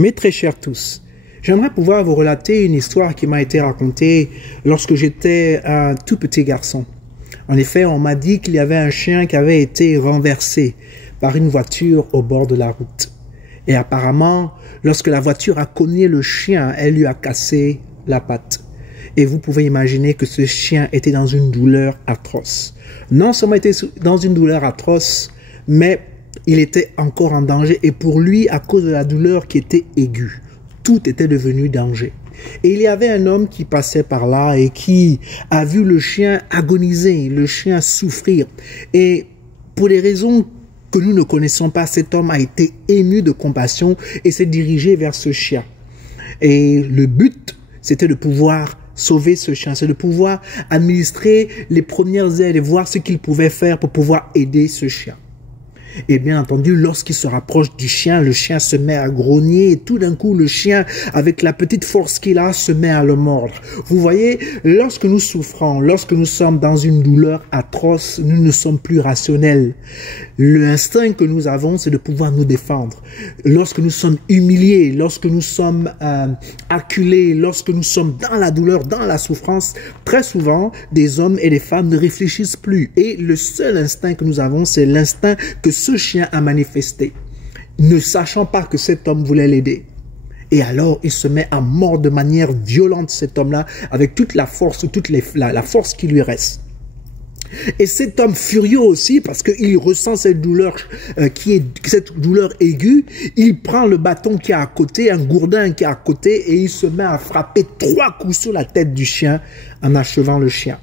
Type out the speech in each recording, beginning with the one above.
Mes très chers tous, j'aimerais pouvoir vous relater une histoire qui m'a été racontée lorsque j'étais un tout petit garçon. En effet, on m'a dit qu'il y avait un chien qui avait été renversé par une voiture au bord de la route. Et apparemment, lorsque la voiture a cogné le chien, elle lui a cassé la patte. Et vous pouvez imaginer que ce chien était dans une douleur atroce. Non seulement il était dans une douleur atroce, mais il était encore en danger. Et pour lui, à cause de la douleur qui était aiguë, tout était devenu danger. Et il y avait un homme qui passait par là et qui a vu le chien agoniser, le chien souffrir. Et pour des raisons que nous ne connaissons pas, cet homme a été ému de compassion et s'est dirigé vers ce chien. Et le but, c'était de pouvoir sauver ce chien, c'est de pouvoir administrer les premières aides et voir ce qu'il pouvait faire pour pouvoir aider ce chien. Et bien entendu, lorsqu'il se rapproche du chien, le chien se met à grogner et tout d'un coup, le chien, avec la petite force qu'il a, se met à le mordre. Vous voyez, lorsque nous souffrons, lorsque nous sommes dans une douleur atroce, nous ne sommes plus rationnels. L'instinct que nous avons, c'est de pouvoir nous défendre. Lorsque nous sommes humiliés, lorsque nous sommes acculés, lorsque nous sommes dans la douleur, dans la souffrance, très souvent, des hommes et des femmes ne réfléchissent plus. Et le seul instinct que nous avons, c'est l'instinct que ce chien a manifesté, ne sachant pas que cet homme voulait l'aider. Et alors, il se met à mordre de manière violente cet homme-là, avec toute la force, la force qui lui reste. Et cet homme furieux aussi, parce qu'il ressent cette douleur, cette douleur aiguë, il prend le bâton qui est à côté, un gourdin qui est à côté, et il se met à frapper 3 coups sur la tête du chien, en achevant le chien.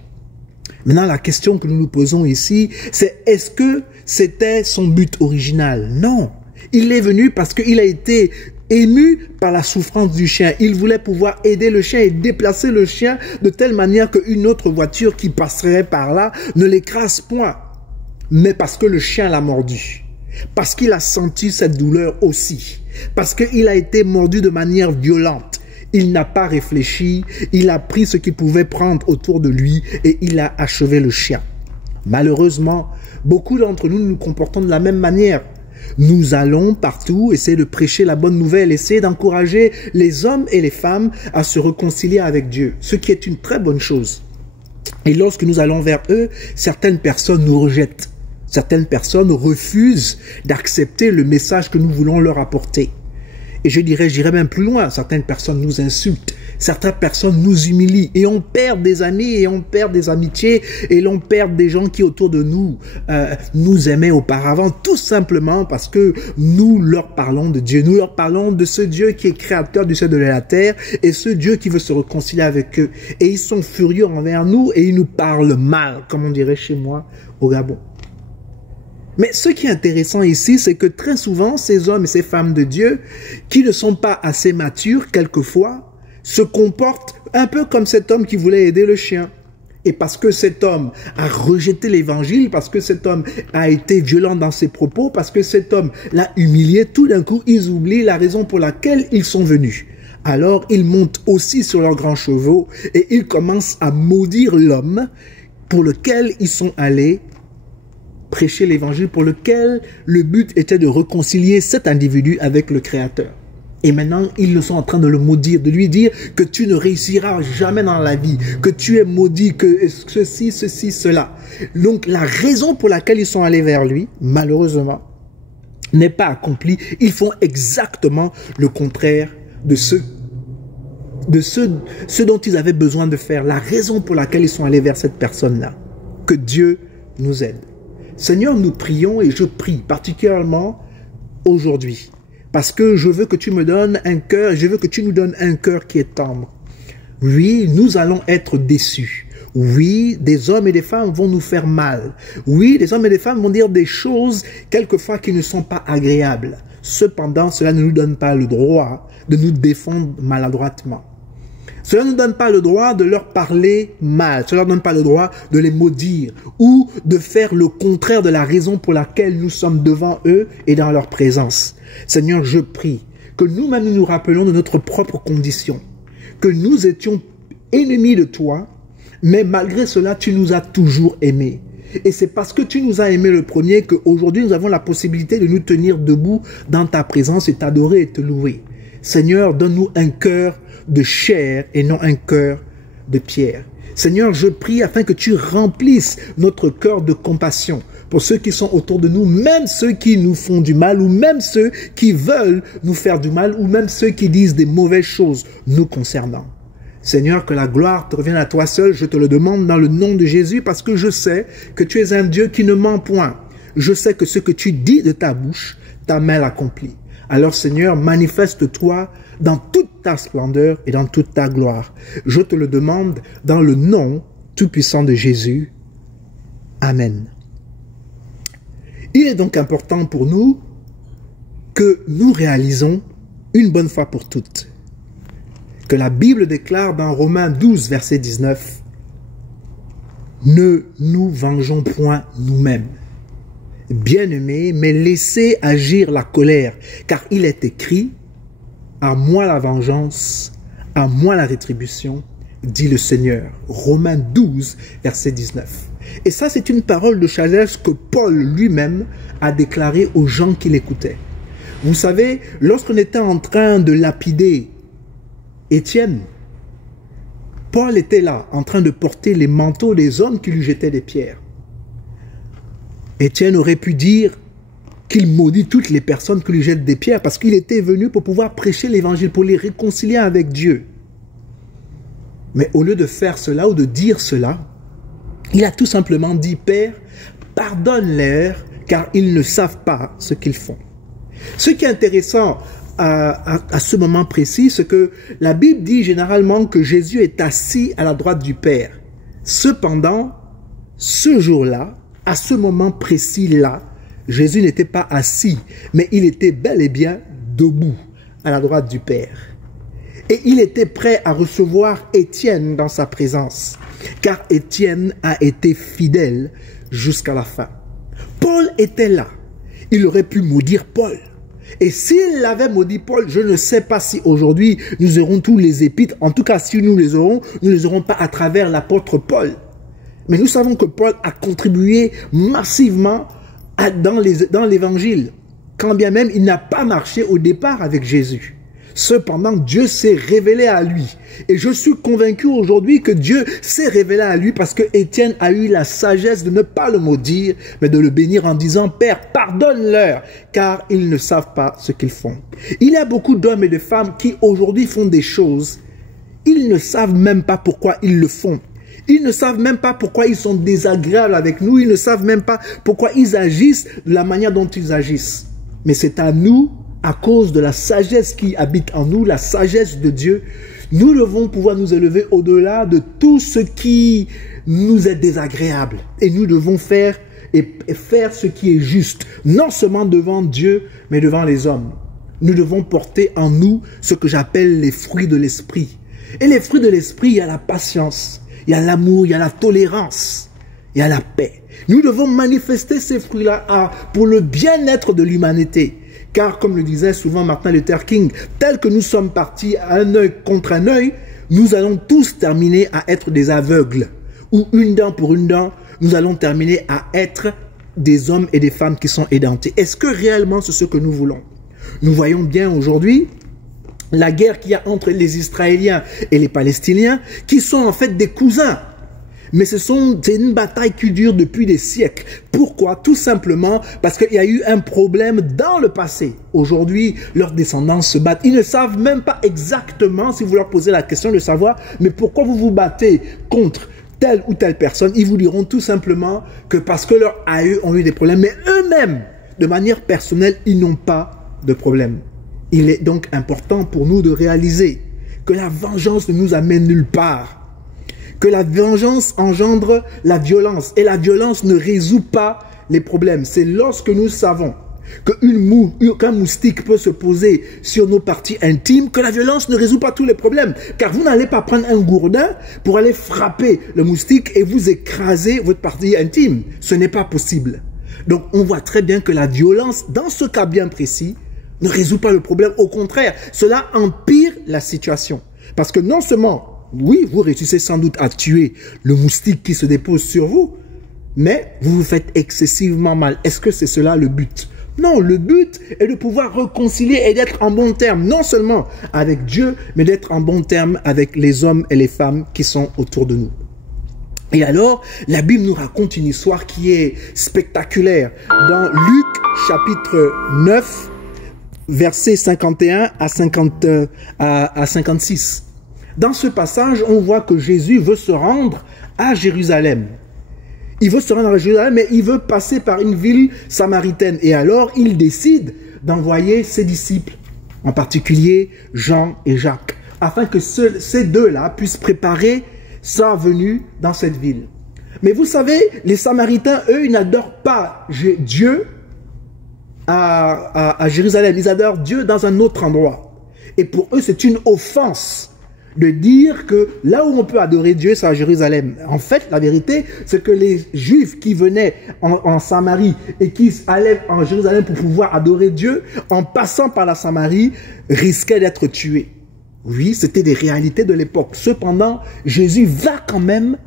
Maintenant, la question que nous nous posons ici, c'est est-ce que c'était son but original? Non. Il est venu parce qu'il a été ému par la souffrance du chien. Il voulait pouvoir aider le chien et déplacer le chien de telle manière qu'une autre voiture qui passerait par là ne l'écrase point. Mais parce que le chien l'a mordu. Parce qu'il a senti cette douleur aussi. Parce qu'il a été mordu de manière violente. Il n'a pas réfléchi, il a pris ce qu'il pouvait prendre autour de lui et il a achevé le chien. Malheureusement, beaucoup d'entre nous nous comportons de la même manière. Nous allons partout essayer de prêcher la bonne nouvelle, essayer d'encourager les hommes et les femmes à se réconcilier avec Dieu, ce qui est une très bonne chose. Et lorsque nous allons vers eux, certaines personnes nous rejettent. Certaines personnes refusent d'accepter le message que nous voulons leur apporter. Et j'irais même plus loin, certaines personnes nous insultent, certaines personnes nous humilient et on perd des amis et on perd des amitiés et l'on perd des gens qui autour de nous nous aimaient auparavant, tout simplement parce que nous leur parlons de Dieu, nous leur parlons de ce Dieu qui est créateur du ciel et de la terre et ce Dieu qui veut se réconcilier avec eux. Et ils sont furieux envers nous et ils nous parlent mal, comme on dirait chez moi au Gabon. Mais ce qui est intéressant ici, c'est que très souvent, ces hommes et ces femmes de Dieu, qui ne sont pas assez matures, quelquefois, se comportent un peu comme cet homme qui voulait aider le chien. Et parce que cet homme a rejeté l'évangile, parce que cet homme a été violent dans ses propos, parce que cet homme l'a humilié, tout d'un coup, ils oublient la raison pour laquelle ils sont venus. Alors, ils montent aussi sur leurs grands chevaux et ils commencent à maudire l'homme pour lequel ils sont allés prêcher l'évangile, pour lequel le but était de réconcilier cet individu avec le Créateur. Et maintenant, ils sont en train de le maudire, de lui dire que tu ne réussiras jamais dans la vie, que tu es maudit, que ceci, cela. Donc, la raison pour laquelle ils sont allés vers lui, malheureusement, n'est pas accomplie. Ils font exactement le contraire de ce dont ils avaient besoin de faire. La raison pour laquelle ils sont allés vers cette personne-là. Que Dieu nous aide. Seigneur, nous prions et je prie particulièrement aujourd'hui parce que je veux que tu me donnes un cœur, je veux que tu nous donnes un cœur qui est tendre. Oui, nous allons être déçus. Oui, des hommes et des femmes vont nous faire mal. Oui, des hommes et des femmes vont dire des choses quelquefois qui ne sont pas agréables. Cependant, cela ne nous donne pas le droit de nous défendre maladroitement. Cela ne nous donne pas le droit de leur parler mal. Cela ne donne pas le droit de les maudire ou de faire le contraire de la raison pour laquelle nous sommes devant eux et dans leur présence. Seigneur, je prie que nous-mêmes nous rappelons de notre propre condition, que nous étions ennemis de toi, mais malgré cela, tu nous as toujours aimés. Et c'est parce que tu nous as aimés le premier qu'aujourd'hui nous avons la possibilité de nous tenir debout dans ta présence et t'adorer et te louer. Seigneur, donne-nous un cœur de chair et non un cœur de pierre. Seigneur, je prie afin que tu remplisses notre cœur de compassion pour ceux qui sont autour de nous, même ceux qui nous font du mal, ou même ceux qui veulent nous faire du mal, ou même ceux qui disent des mauvaises choses nous concernant. Seigneur, que la gloire te revienne à toi seul, je te le demande dans le nom de Jésus, parce que je sais que tu es un Dieu qui ne ment point. Je sais que ce que tu dis de ta bouche, ta main l'accomplit. Alors Seigneur, manifeste-toi dans toute ta splendeur et dans toute ta gloire. Je te le demande dans le nom tout-puissant de Jésus. Amen. Il est donc important pour nous que nous réalisons une bonne fois pour toutes que la Bible déclare dans Romains 12, verset 19, « Ne nous vengeons point nous-mêmes, bien-aimés, mais laissez agir la colère, car il est écrit, « À moi la vengeance, à moi la rétribution, dit le Seigneur. » Romains 12, verset 19. Et ça, c'est une parole de sagesse que Paul lui-même a déclarée aux gens qui l'écoutaient. Vous savez, lorsqu'on était en train de lapider Étienne, Paul était là, en train de porter les manteaux des hommes qui lui jetaient des pierres. Étienne aurait pu dire qu'il maudit toutes les personnes qui lui jettent des pierres parce qu'il était venu pour pouvoir prêcher l'évangile, pour les réconcilier avec Dieu. Mais au lieu de faire cela ou de dire cela, il a tout simplement dit, « Père, pardonne-leur, car ils ne savent pas ce qu'ils font. » Ce qui est intéressant à ce moment précis, c'est que la Bible dit généralement que Jésus est assis à la droite du Père. Cependant, ce jour-là, à ce moment précis-là, Jésus n'était pas assis, mais il était bel et bien debout à la droite du Père. Et il était prêt à recevoir Étienne dans sa présence, car Étienne a été fidèle jusqu'à la fin. Paul était là. Il aurait pu maudire Paul. Et s'il avait maudit Paul, je ne sais pas si aujourd'hui nous aurons tous les épîtres. En tout cas, si nous les aurons pas à travers l'apôtre Paul. Mais nous savons que Paul a contribué massivement dans l'évangile, quand bien même il n'a pas marché au départ avec Jésus. Cependant, Dieu s'est révélé à lui. Et je suis convaincu aujourd'hui que Dieu s'est révélé à lui parce que Étienne a eu la sagesse de ne pas le maudire, mais de le bénir en disant, « Père, pardonne-leur, car ils ne savent pas ce qu'ils font. » Il y a beaucoup d'hommes et de femmes qui aujourd'hui font des choses. Ils ne savent même pas pourquoi ils le font. Ils ne savent même pas pourquoi ils sont désagréables avec nous. Ils ne savent même pas pourquoi ils agissent de la manière dont ils agissent. Mais c'est à nous, à cause de la sagesse qui habite en nous, la sagesse de Dieu, nous devons pouvoir nous élever au-delà de tout ce qui nous est désagréable. Et nous devons faire ce qui est juste, non seulement devant Dieu, mais devant les hommes. Nous devons porter en nous ce que j'appelle les fruits de l'esprit. Et les fruits de l'esprit, il y a la patience, il y a l'amour, il y a la tolérance, il y a la paix. Nous devons manifester ces fruits-là pour le bien-être de l'humanité. Car, comme le disait souvent Martin Luther King, tel que nous sommes partis à un œil contre un œil, nous allons tous terminer à être des aveugles. Ou une dent pour une dent, nous allons terminer à être des hommes et des femmes qui sont édentés. Est-ce que réellement c'est ce que nous voulons? Nous voyons bien aujourd'hui la guerre qu'il y a entre les Israéliens et les Palestiniens, qui sont en fait des cousins. Mais c'est une bataille qui dure depuis des siècles. Pourquoi? Tout simplement parce qu'il y a eu un problème dans le passé. Aujourd'hui, leurs descendants se battent. Ils ne savent même pas exactement, si vous leur posez la question de savoir, mais pourquoi vous vous battez contre telle ou telle personne? Ils vous diront tout simplement que parce que leurs aïeux ont eu des problèmes. Mais eux-mêmes, de manière personnelle, ils n'ont pas de problème. Il est donc important pour nous de réaliser que la vengeance ne nous amène nulle part. Que la vengeance engendre la violence. Et la violence ne résout pas les problèmes. C'est lorsque nous savons qu'un moustique peut se poser sur nos parties intimes que la violence ne résout pas tous les problèmes. Car vous n'allez pas prendre un gourdin pour aller frapper le moustique et vous écraser votre partie intime. Ce n'est pas possible. Donc on voit très bien que la violence, dans ce cas bien précis, ne résout pas le problème. Au contraire, cela empire la situation. Parce que non seulement oui, vous réussissez sans doute à tuer le moustique qui se dépose sur vous, mais vous vous faites excessivement mal. Est-ce que c'est cela le but? Non, le but est de pouvoir réconcilier et d'être en bon terme, non seulement avec Dieu, mais d'être en bon terme avec les hommes et les femmes qui sont autour de nous. Et alors, la Bible nous raconte une histoire qui est spectaculaire. Dans Luc chapitre 9, versets 51 à 56. Dans ce passage, on voit que Jésus veut se rendre à Jérusalem. Il veut se rendre à Jérusalem, mais il veut passer par une ville samaritaine. Et alors, il décide d'envoyer ses disciples, en particulier Jean et Jacques, afin que ces deux-là puissent préparer sa venue dans cette ville. Mais vous savez, les Samaritains, eux, ils n'adorent pas Dieu à Jérusalem. Ils adorent Dieu dans un autre endroit. Et pour eux, c'est une offense de dire que là où on peut adorer Dieu, c'est à Jérusalem. En fait, la vérité, c'est que les Juifs qui venaient en Samarie et qui allaient en Jérusalem pour pouvoir adorer Dieu, en passant par la Samarie, risquaient d'être tués. Oui, c'était des réalités de l'époque. Cependant, Jésus va quand même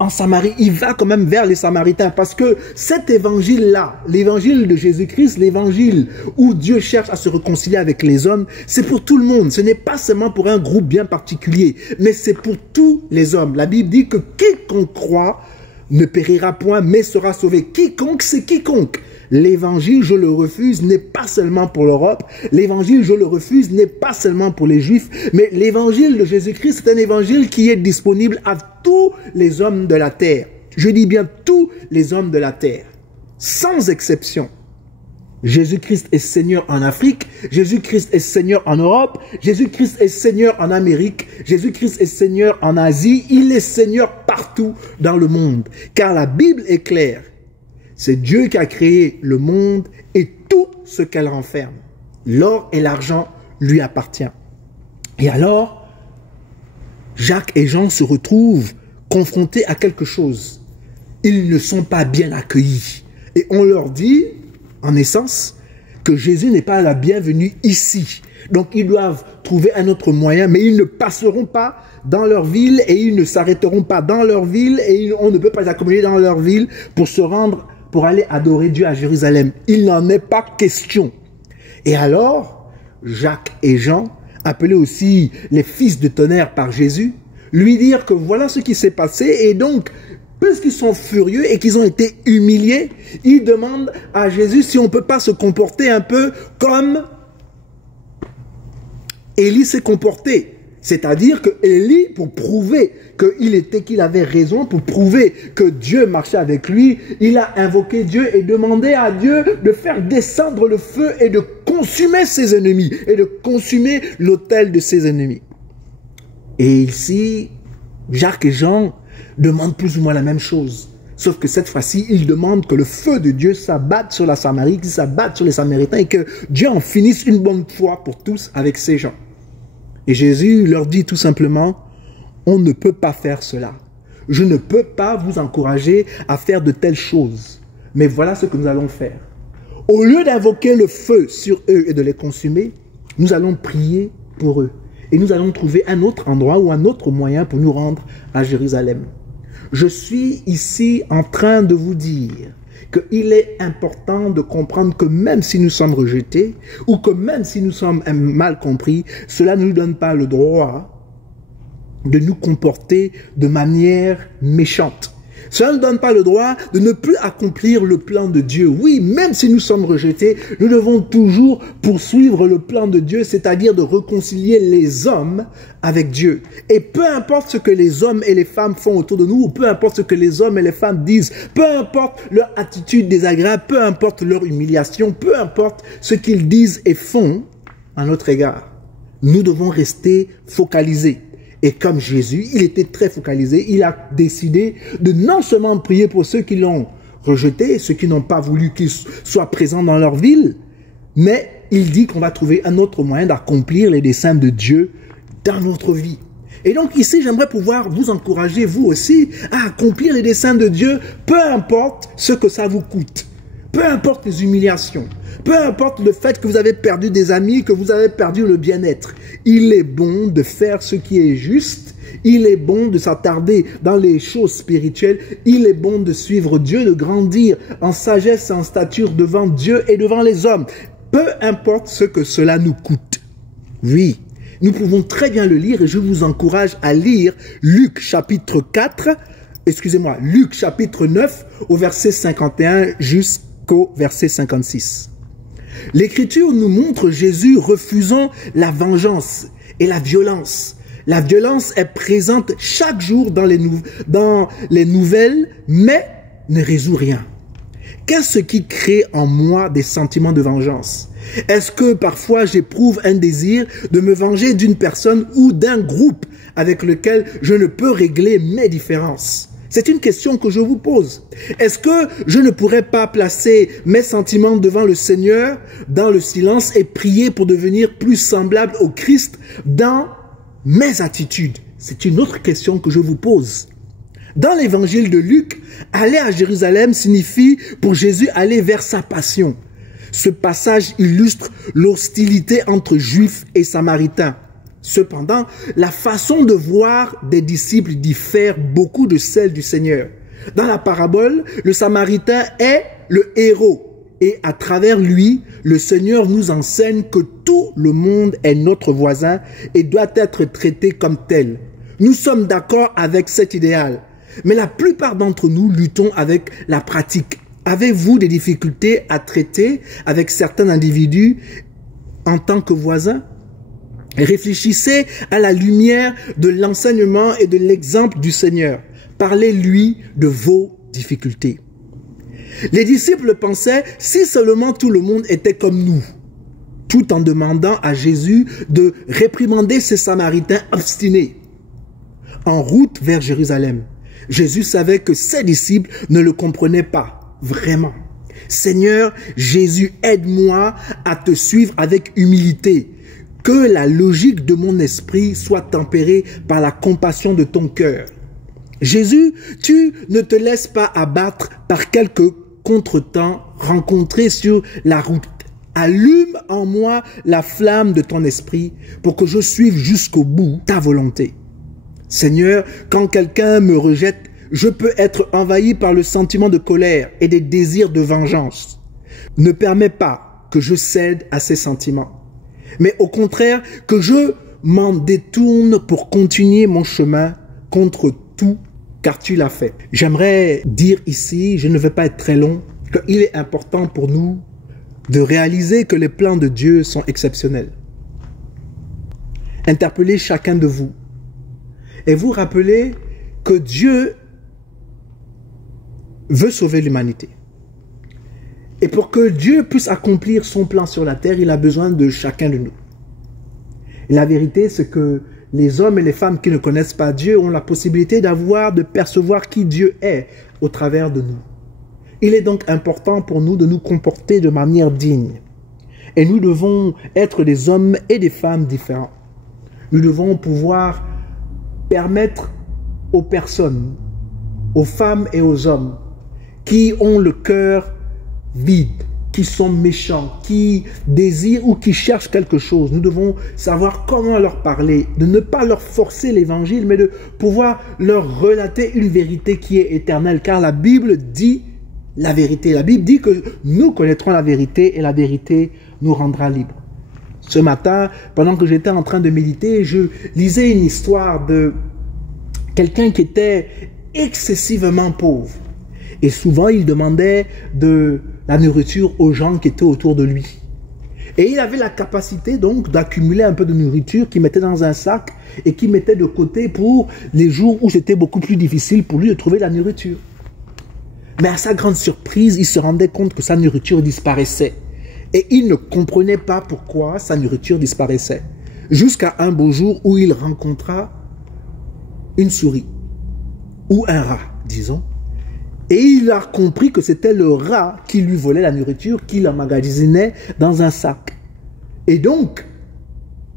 en Samarie, il va quand même vers les Samaritains, parce que cet évangile-là, l'évangile de Jésus-Christ, l'évangile où Dieu cherche à se réconcilier avec les hommes, c'est pour tout le monde. Ce n'est pas seulement pour un groupe bien particulier, mais c'est pour tous les hommes. La Bible dit que quiconque croit ne périra point, mais sera sauvé. Quiconque, c'est quiconque. L'évangile, je le refuse, n'est pas seulement pour l'Europe. L'évangile, je le refuse, n'est pas seulement pour les Juifs. Mais l'évangile de Jésus-Christ, c'est un évangile qui est disponible à tous les hommes de la terre. Je dis bien tous les hommes de la terre, sans exception. Jésus-Christ est Seigneur en Afrique, Jésus-Christ est Seigneur en Europe, Jésus-Christ est Seigneur en Amérique, Jésus-Christ est Seigneur en Asie, il est Seigneur partout dans le monde. Car la Bible est claire. C'est Dieu qui a créé le monde et tout ce qu'elle renferme. L'or et l'argent lui appartiennent. Et alors, Jacques et Jean se retrouvent confrontés à quelque chose. Ils ne sont pas bien accueillis. Et on leur dit, en essence, que Jésus n'est pas la bienvenue ici. Donc ils doivent trouver un autre moyen, mais ils ne passeront pas dans leur ville et ils ne s'arrêteront pas dans leur ville et on ne peut pas les accommoder dans leur ville pour aller adorer Dieu à Jérusalem. Il n'en est pas question. Et alors, Jacques et Jean, appelés aussi les fils de tonnerre par Jésus, lui dirent que voilà ce qui s'est passé et donc, puisqu'ils sont furieux et qu'ils ont été humiliés, ils demandent à Jésus si on ne peut pas se comporter un peu comme Élie s'est comporté. C'est-à-dire que Élie, pour prouver qu'il avait raison, pour prouver que Dieu marchait avec lui, il a invoqué Dieu et demandé à Dieu de faire descendre le feu et de consumer ses ennemis, et de consumer l'autel de ses ennemis. Et ici, Jacques et Jean demandent plus ou moins la même chose. Sauf que cette fois-ci, ils demandent que le feu de Dieu s'abatte sur la Samarie, qu'il s'abatte sur les Samaritains et que Dieu en finisse une bonne fois pour tous avec ces gens. Et Jésus leur dit tout simplement, on ne peut pas faire cela. Je ne peux pas vous encourager à faire de telles choses. Mais voilà ce que nous allons faire. Au lieu d'invoquer le feu sur eux et de les consumer, nous allons prier pour eux. Et nous allons trouver un autre endroit ou un autre moyen pour nous rendre à Jérusalem. Je suis ici en train de vous dire qu'il est important de comprendre que même si nous sommes rejetés, ou que même si nous sommes mal compris, cela ne nous donne pas le droit de nous comporter de manière méchante. Cela ne nous donne pas le droit de ne plus accomplir le plan de Dieu. Oui, même si nous sommes rejetés, nous devons toujours poursuivre le plan de Dieu, c'est-à-dire de réconcilier les hommes avec Dieu. Et peu importe ce que les hommes et les femmes font autour de nous, ou peu importe ce que les hommes et les femmes disent, peu importe leur attitude désagréable, peu importe leur humiliation, peu importe ce qu'ils disent et font à notre égard, nous devons rester focalisés. Et comme Jésus, il était très focalisé, il a décidé de non seulement prier pour ceux qui l'ont rejeté, ceux qui n'ont pas voulu qu'il soit présent dans leur ville, mais il dit qu'on va trouver un autre moyen d'accomplir les desseins de Dieu dans notre vie. Et donc ici, j'aimerais pouvoir vous encourager, vous aussi, à accomplir les desseins de Dieu, peu importe ce que ça vous coûte. peu importe les humiliations, peu importe le fait que vous avez perdu des amis, que vous avez perdu le bien-être, il est bon de faire ce qui est juste, il est bon de s'attarder dans les choses spirituelles, il est bon de suivre Dieu, de grandir en sagesse et en stature devant Dieu et devant les hommes, peu importe ce que cela nous coûte. Oui, nous pouvons très bien le lire et je vous encourage à lire Luc chapitre 4, Luc chapitre 9 au verset 51 jusqu'au verset 56. L'Écriture nous montre Jésus refusant la vengeance et la violence. La violence est présente chaque jour dans les nouvelles, mais ne résout rien. Qu'est-ce qui crée en moi des sentiments de vengeance? Est-ce que parfois j'éprouve un désir de me venger d'une personne ou d'un groupe avec lequel je ne peux régler mes différences? C'est une question que je vous pose. Est-ce que je ne pourrais pas placer mes sentiments devant le Seigneur dans le silence et prier pour devenir plus semblable au Christ dans mes attitudes? C'est une autre question que je vous pose. Dans l'évangile de Luc, aller à Jérusalem signifie pour Jésus aller vers sa passion. Ce passage illustre l'hostilité entre Juifs et Samaritains. Cependant, la façon de voir des disciples diffère beaucoup de celle du Seigneur. Dans la parabole, le Samaritain est le héros et à travers lui, le Seigneur nous enseigne que tout le monde est notre voisin et doit être traité comme tel. Nous sommes d'accord avec cet idéal, mais la plupart d'entre nous luttons avec la pratique. Avez-vous des difficultés à traiter avec certains individus en tant que voisins? Réfléchissez à la lumière de l'enseignement et de l'exemple du Seigneur. Parlez-lui de vos difficultés. Les disciples pensaient, si seulement tout le monde était comme nous, tout en demandant à Jésus de réprimander ces Samaritains obstinés. En route vers Jérusalem, Jésus savait que ses disciples ne le comprenaient pas, vraiment. Seigneur, Jésus, aide-moi à te suivre avec humilité. Que la logique de mon esprit soit tempérée par la compassion de ton cœur. Jésus, tu ne te laisses pas abattre par quelques contretemps rencontrés sur la route. Allume en moi la flamme de ton esprit pour que je suive jusqu'au bout ta volonté. Seigneur, quand quelqu'un me rejette, je peux être envahi par le sentiment de colère et des désirs de vengeance. Ne permets pas que je cède à ces sentiments, mais au contraire que je m'en détourne pour continuer mon chemin contre tout, car tu l'as fait. J'aimerais dire ici, je ne vais pas être très long, qu'il est important pour nous de réaliser que les plans de Dieu sont exceptionnels. Interpellez chacun de vous et vous rappelez que Dieu veut sauver l'humanité. Et pour que Dieu puisse accomplir son plan sur la terre, il a besoin de chacun de nous. Et la vérité, c'est que les hommes et les femmes qui ne connaissent pas Dieu ont la possibilité de percevoir qui Dieu est au travers de nous. Il est donc important pour nous de nous comporter de manière digne. Et nous devons être des hommes et des femmes différents. Nous devons pouvoir permettre aux personnes, aux femmes et aux hommes qui ont le cœur vide, qui sont méchants, qui désirent ou qui cherchent quelque chose. Nous devons savoir comment leur parler, de ne pas leur forcer l'évangile, mais de pouvoir leur relater une vérité qui est éternelle, car la Bible dit la vérité. La Bible dit que nous connaîtrons la vérité et la vérité nous rendra libres. Ce matin, pendant que j'étais en train de méditer, je lisais une histoire de quelqu'un qui était excessivement pauvre. Et souvent, il demandait de la nourriture aux gens qui étaient autour de lui. Et il avait la capacité donc d'accumuler un peu de nourriture qu'il mettait dans un sac et qu'il mettait de côté pour les jours où c'était beaucoup plus difficile pour lui de trouver la nourriture. Mais à sa grande surprise, il se rendait compte que sa nourriture disparaissait. Et il ne comprenait pas pourquoi sa nourriture disparaissait. Jusqu'à un beau jour où il rencontra une souris, ou un rat, disons. Et il a compris que c'était le rat qui lui volait la nourriture, qui l'emmagasinait dans un sac. Et donc,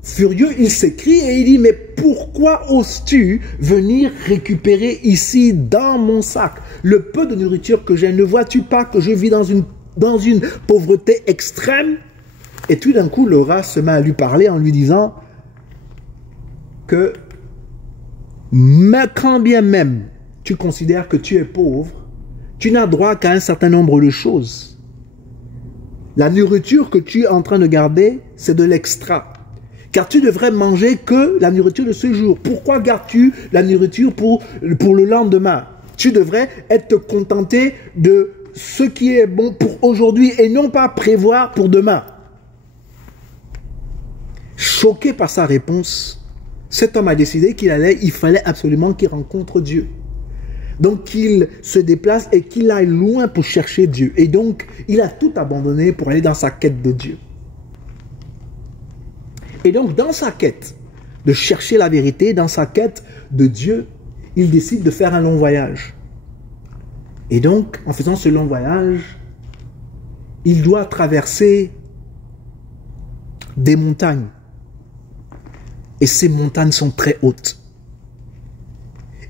furieux, il s'écrie et il dit, mais pourquoi oses-tu venir récupérer ici dans mon sac le peu de nourriture que j'ai? Ne vois-tu pas que je vis dans une dans une pauvreté extrême. Et tout d'un coup, le rat se met à lui parler en lui disant que quand bien même tu considères que tu es pauvre, tu n'as droit qu'à un certain nombre de choses. La nourriture que tu es en train de garder, c'est de l'extra. Car tu devrais manger que la nourriture de ce jour. Pourquoi gardes-tu la nourriture pour le lendemain? Tu devrais être contenté de ce qui est bon pour aujourd'hui et non pas prévoir pour demain. Choqué par sa réponse, cet homme a décidé il fallait absolument qu'il rencontre Dieu. Donc qu'il se déplace et qu'il aille loin pour chercher Dieu. Et donc, il a tout abandonné pour aller dans sa quête de Dieu. Et donc, dans sa quête de chercher la vérité, dans sa quête de Dieu, il décide de faire un long voyage. Et donc, en faisant ce long voyage, il doit traverser des montagnes. Et ces montagnes sont très hautes.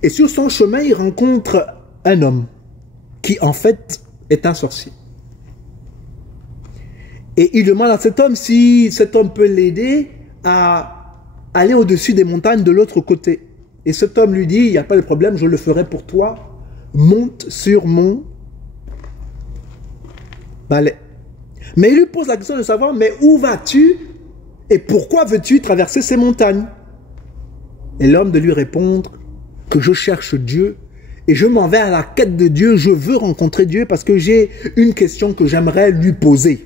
Et sur son chemin, il rencontre un homme qui, en fait, est un sorcier. Et il demande à cet homme si cet homme peut l'aider à aller au-dessus des montagnes de l'autre côté. Et cet homme lui dit, il n'y a pas de problème, je le ferai pour toi. Monte sur mon balai. Mais il lui pose la question de savoir, mais où vas-tu et pourquoi veux-tu traverser ces montagnes? Et l'homme de lui répondre que je cherche Dieu et je m'en vais à la quête de Dieu, je veux rencontrer Dieu parce que j'ai une question que j'aimerais lui poser.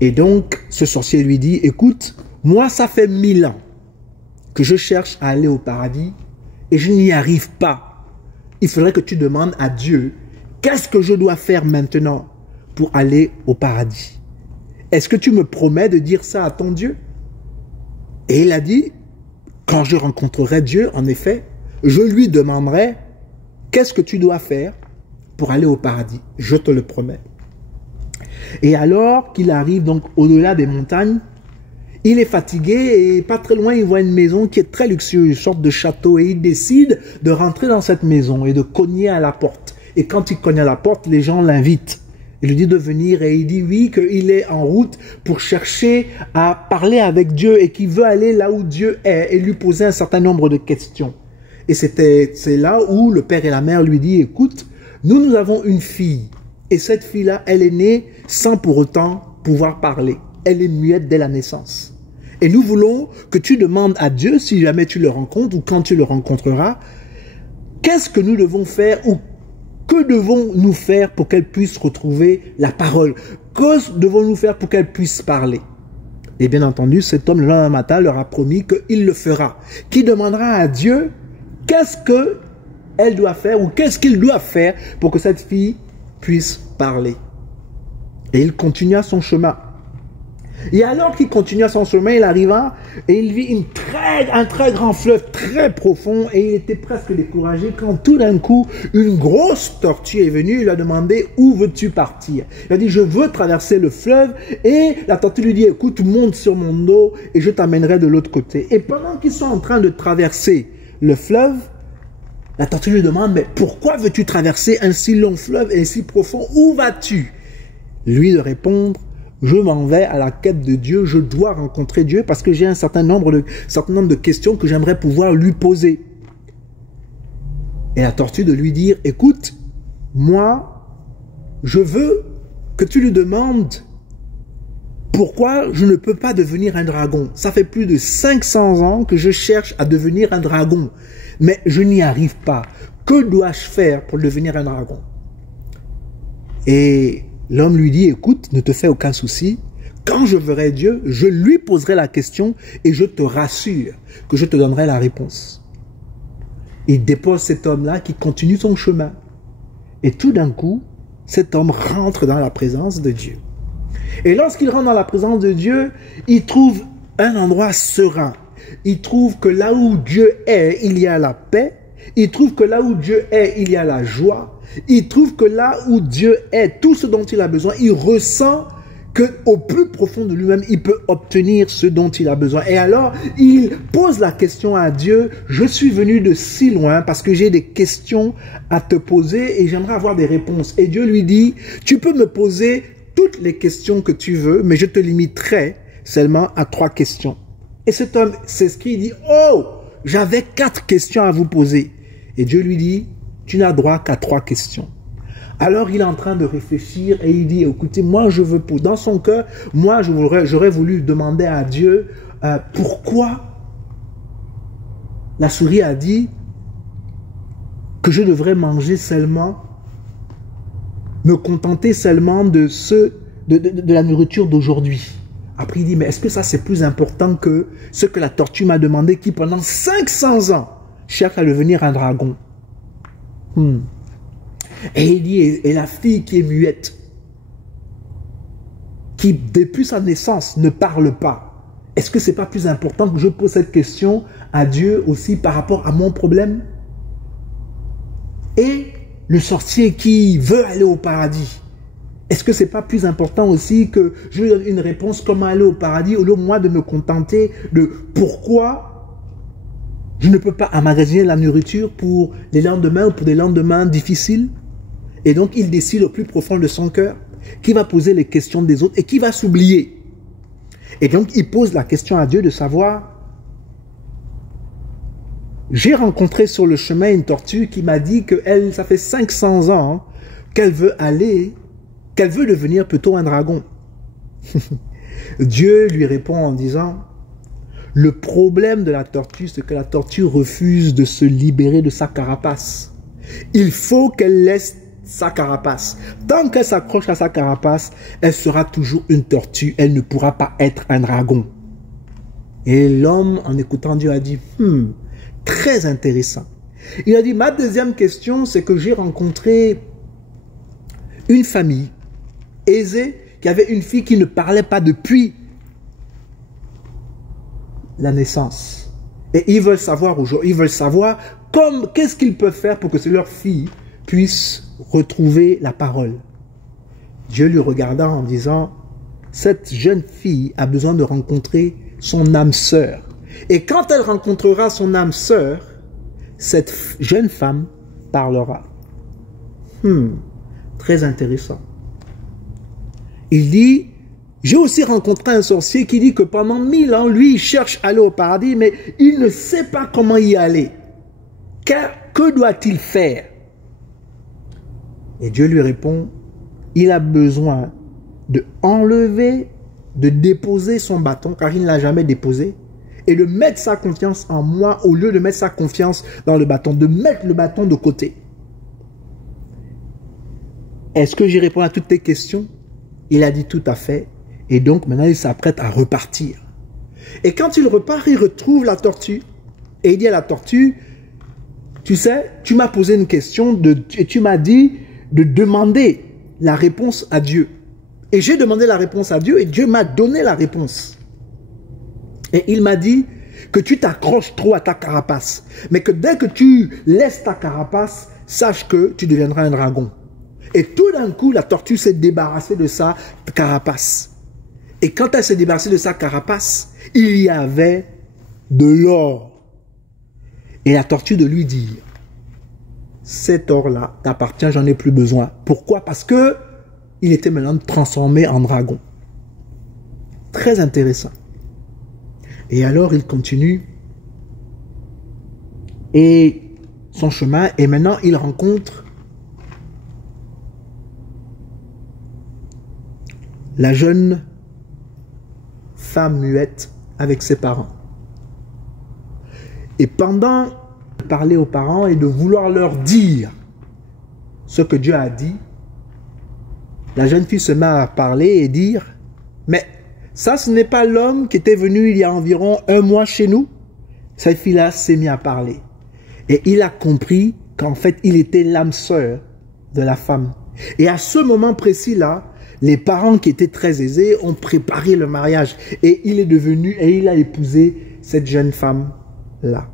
Et donc, ce sorcier lui dit, écoute, moi ça fait 1000 ans que je cherche à aller au paradis et je n'y arrive pas. Il faudrait que tu demandes à Dieu, qu'est-ce que je dois faire maintenant pour aller au paradis? Est-ce que tu me promets de dire ça à ton Dieu? Et il a dit, quand je rencontrerai Dieu, en effet, je lui demanderai, qu'est-ce que tu dois faire pour aller au paradis? Je te le promets. Et alors qu'il arrive donc au-delà des montagnes, il est fatigué et pas très loin, il voit une maison qui est très luxueuse, une sorte de château. Et il décide de rentrer dans cette maison et de cogner à la porte. Et quand il cogne à la porte, les gens l'invitent. Il lui dit de venir et il dit oui, qu'il est en route pour chercher à parler avec Dieu et qu'il veut aller là où Dieu est et lui poser un certain nombre de questions. Et c'est là où le père et la mère lui disent, écoute, nous avons une fille et cette fille-là, elle est née sans pour autant pouvoir parler. Elle est muette dès la naissance. Et nous voulons que tu demandes à Dieu, si jamais tu le rencontres ou quand tu le rencontreras, qu'est-ce que nous devons faire ou que devons-nous faire pour qu'elle puisse retrouver la parole? Que devons-nous faire pour qu'elle puisse parler? Et bien entendu, cet homme, le lendemain matin, leur a promis qu'il le fera. Qu'il demandera à Dieu qu'est-ce qu'elle doit faire ou qu'est-ce qu'il doit faire pour que cette fille puisse parler. Et il continua son chemin. Et alors qu'il continua son chemin, il arriva et il vit un très grand fleuve très profond et il était presque découragé quand tout d'un coup, une grosse tortue est venue. Il lui a demandé, où veux-tu partir? Il a dit, je veux traverser le fleuve. Et la tortue lui dit, écoute, monte sur mon dos et je t'amènerai de l'autre côté. Et pendant qu'ils sont en train de traverser le fleuve, la tortue lui demande, mais pourquoi veux-tu traverser un si long fleuve et si profond? Où vas-tu? Lui de répondre, je m'en vais à la quête de Dieu, je dois rencontrer Dieu parce que j'ai un certain nombre de questions que j'aimerais pouvoir lui poser. Et la tortue de lui dire, écoute, moi, je veux que tu lui demandes pourquoi je ne peux pas devenir un dragon. Ça fait plus de 500 ans que je cherche à devenir un dragon, mais je n'y arrive pas. Que dois-je faire pour devenir un dragon? Et l'homme lui dit, écoute, ne te fais aucun souci. Quand je verrai Dieu, je lui poserai la question et je te rassure que je te donnerai la réponse. Il dépose cet homme-là qui continue son chemin. Et tout d'un coup, cet homme rentre dans la présence de Dieu. Et lorsqu'il rentre dans la présence de Dieu, il trouve un endroit serein. Il trouve que là où Dieu est, il y a la paix. Il trouve que là où Dieu est, il y a la joie. Il trouve que là où Dieu est, tout ce dont il a besoin, il ressent qu'au plus profond de lui-même, il peut obtenir ce dont il a besoin. Et alors, il pose la question à Dieu, je suis venu de si loin parce que j'ai des questions à te poser et j'aimerais avoir des réponses. Et Dieu lui dit, tu peux me poser toutes les questions que tu veux, mais je te limiterai seulement à 3 questions. Et cet homme s'excrit, il dit, oh, j'avais 4 questions à vous poser. Et Dieu lui dit, tu n'as droit qu'à 3 questions. Alors il est en train de réfléchir et il dit, écoutez, moi je veux, dans son cœur, moi j'aurais voulu demander à Dieu pourquoi la souris a dit que je devrais manger seulement, me contenter seulement de la nourriture d'aujourd'hui. Après il dit, mais est-ce que ça c'est plus important que ce que la tortue m'a demandé qui pendant 500 ans cherche à devenir un dragon? Et il dit, et la fille qui est muette, qui depuis sa naissance ne parle pas, est-ce que c'est pas plus important que je pose cette question à Dieu aussi par rapport à mon problème? Et le sorcier qui veut aller au paradis, est-ce que c'est pas plus important aussi que je lui donne une réponse comment aller au paradis au lieu moi de me contenter de pourquoi je ne peux pas emmagasiner la nourriture pour les lendemains ou pour des lendemains difficiles? Et donc, il décide au plus profond de son cœur qui va poser les questions des autres et qui va s'oublier. Et donc, il pose la question à Dieu de savoir, j'ai rencontré sur le chemin une tortue qui m'a dit que elle, ça fait 500 ans qu'elle veut devenir plutôt un dragon. Dieu lui répond en disant, le problème de la tortue, c'est que la tortue refuse de se libérer de sa carapace. Il faut qu'elle laisse sa carapace. Tant qu'elle s'accroche à sa carapace, elle sera toujours une tortue. Elle ne pourra pas être un dragon. Et l'homme, en écoutant Dieu, a dit, très intéressant. Il a dit, ma deuxième question, c'est que j'ai rencontré une famille aisée qui avait une fille qui ne parlait pas depuis la naissance. Et ils veulent savoir aujourd'hui, ils veulent savoir qu'est-ce qu'ils peuvent faire pour que leur fille puisse retrouver la parole. Dieu lui regarda en disant, cette jeune fille a besoin de rencontrer son âme sœur. Et quand elle rencontrera son âme sœur, cette jeune femme parlera. Très intéressant. Il dit, j'ai aussi rencontré un sorcier qui dit que pendant 1000 ans, lui, il cherche à aller au paradis, mais il ne sait pas comment y aller. Que doit-il faire? Et Dieu lui répond, il a besoin de enlever, de déposer son bâton, car il ne l'a jamais déposé, et de mettre sa confiance en moi au lieu de mettre sa confiance dans le bâton, de mettre le bâton de côté. Est-ce que j'ai répondu à toutes tes questions? Il a dit tout à fait. Et donc maintenant il s'apprête à repartir. Et quand il repart, il retrouve la tortue. Et il dit à la tortue, tu sais, tu m'as posé une question et tu m'as dit de demander la réponse à Dieu. Et j'ai demandé la réponse à Dieu et Dieu m'a donné la réponse. Et il m'a dit que tu t'accroches trop à ta carapace. Mais que dès que tu laisses ta carapace, sache que tu deviendras un dragon. Et tout d'un coup, la tortue s'est débarrassée de sa carapace. Et quand elle s'est débarrassée de sa carapace, il y avait de l'or. Et la tortue de lui dire, cet or-là t'appartient, j'en ai plus besoin. Pourquoi? Parce que il était maintenant transformé en dragon. Très intéressant. Et alors il continue. Et son chemin, et maintenant il rencontre la jeune femme muette avec ses parents. Et pendant de parler aux parents et de vouloir leur dire ce que Dieu a dit, la jeune fille se met à parler et dire, mais ça ce n'est pas l'homme qui était venu il y a environ 1 mois chez nous. Cette fille-là s'est mise à parler. Et il a compris qu'en fait il était l'âme sœur de la femme. Et à ce moment précis-là, les parents qui étaient très aisés ont préparé le mariage. Et il est devenu, et il a épousé cette jeune femme-là.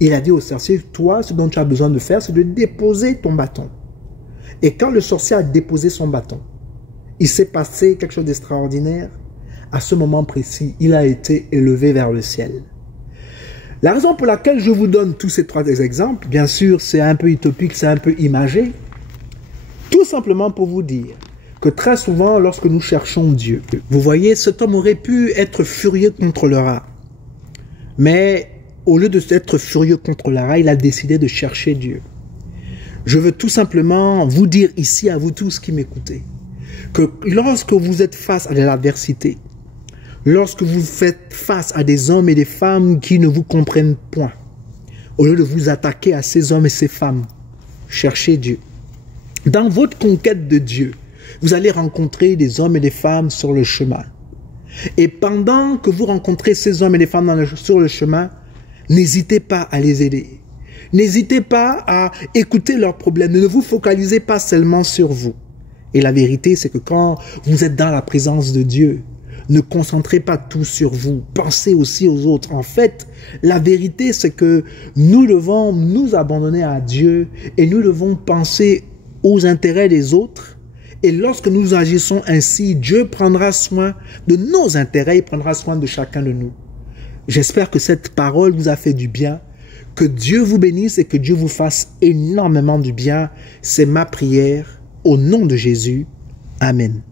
Il a dit au sorcier, toi, ce dont tu as besoin de faire, c'est de déposer ton bâton. Et quand le sorcier a déposé son bâton, il s'est passé quelque chose d'extraordinaire. À ce moment précis, il a été élevé vers le ciel. La raison pour laquelle je vous donne tous ces 3 exemples, bien sûr, c'est un peu utopique, c'est un peu imagé, tout simplement pour vous dire que très souvent, lorsque nous cherchons Dieu, vous voyez, cet homme aurait pu être furieux contre le rat. Mais au lieu d'être furieux contre le rat, il a décidé de chercher Dieu. Je veux tout simplement vous dire ici, à vous tous qui m'écoutez, que lorsque vous êtes face à de l'adversité, lorsque vous faites face à des hommes et des femmes qui ne vous comprennent point, au lieu de vous attaquer à ces hommes et ces femmes, cherchez Dieu. Dans votre conquête de Dieu, vous allez rencontrer des hommes et des femmes sur le chemin. Et pendant que vous rencontrez ces hommes et les femmes sur le chemin, n'hésitez pas à les aider. N'hésitez pas à écouter leurs problèmes. Ne vous focalisez pas seulement sur vous. Et la vérité, c'est que quand vous êtes dans la présence de Dieu, ne concentrez pas tout sur vous. Pensez aussi aux autres. En fait, la vérité, c'est que nous devons nous abandonner à Dieu et nous devons penser aux intérêts des autres. Et lorsque nous agissons ainsi, Dieu prendra soin de nos intérêts, il prendra soin de chacun de nous. J'espère que cette parole vous a fait du bien. Que Dieu vous bénisse et que Dieu vous fasse énormément du bien. C'est ma prière au nom de Jésus. Amen.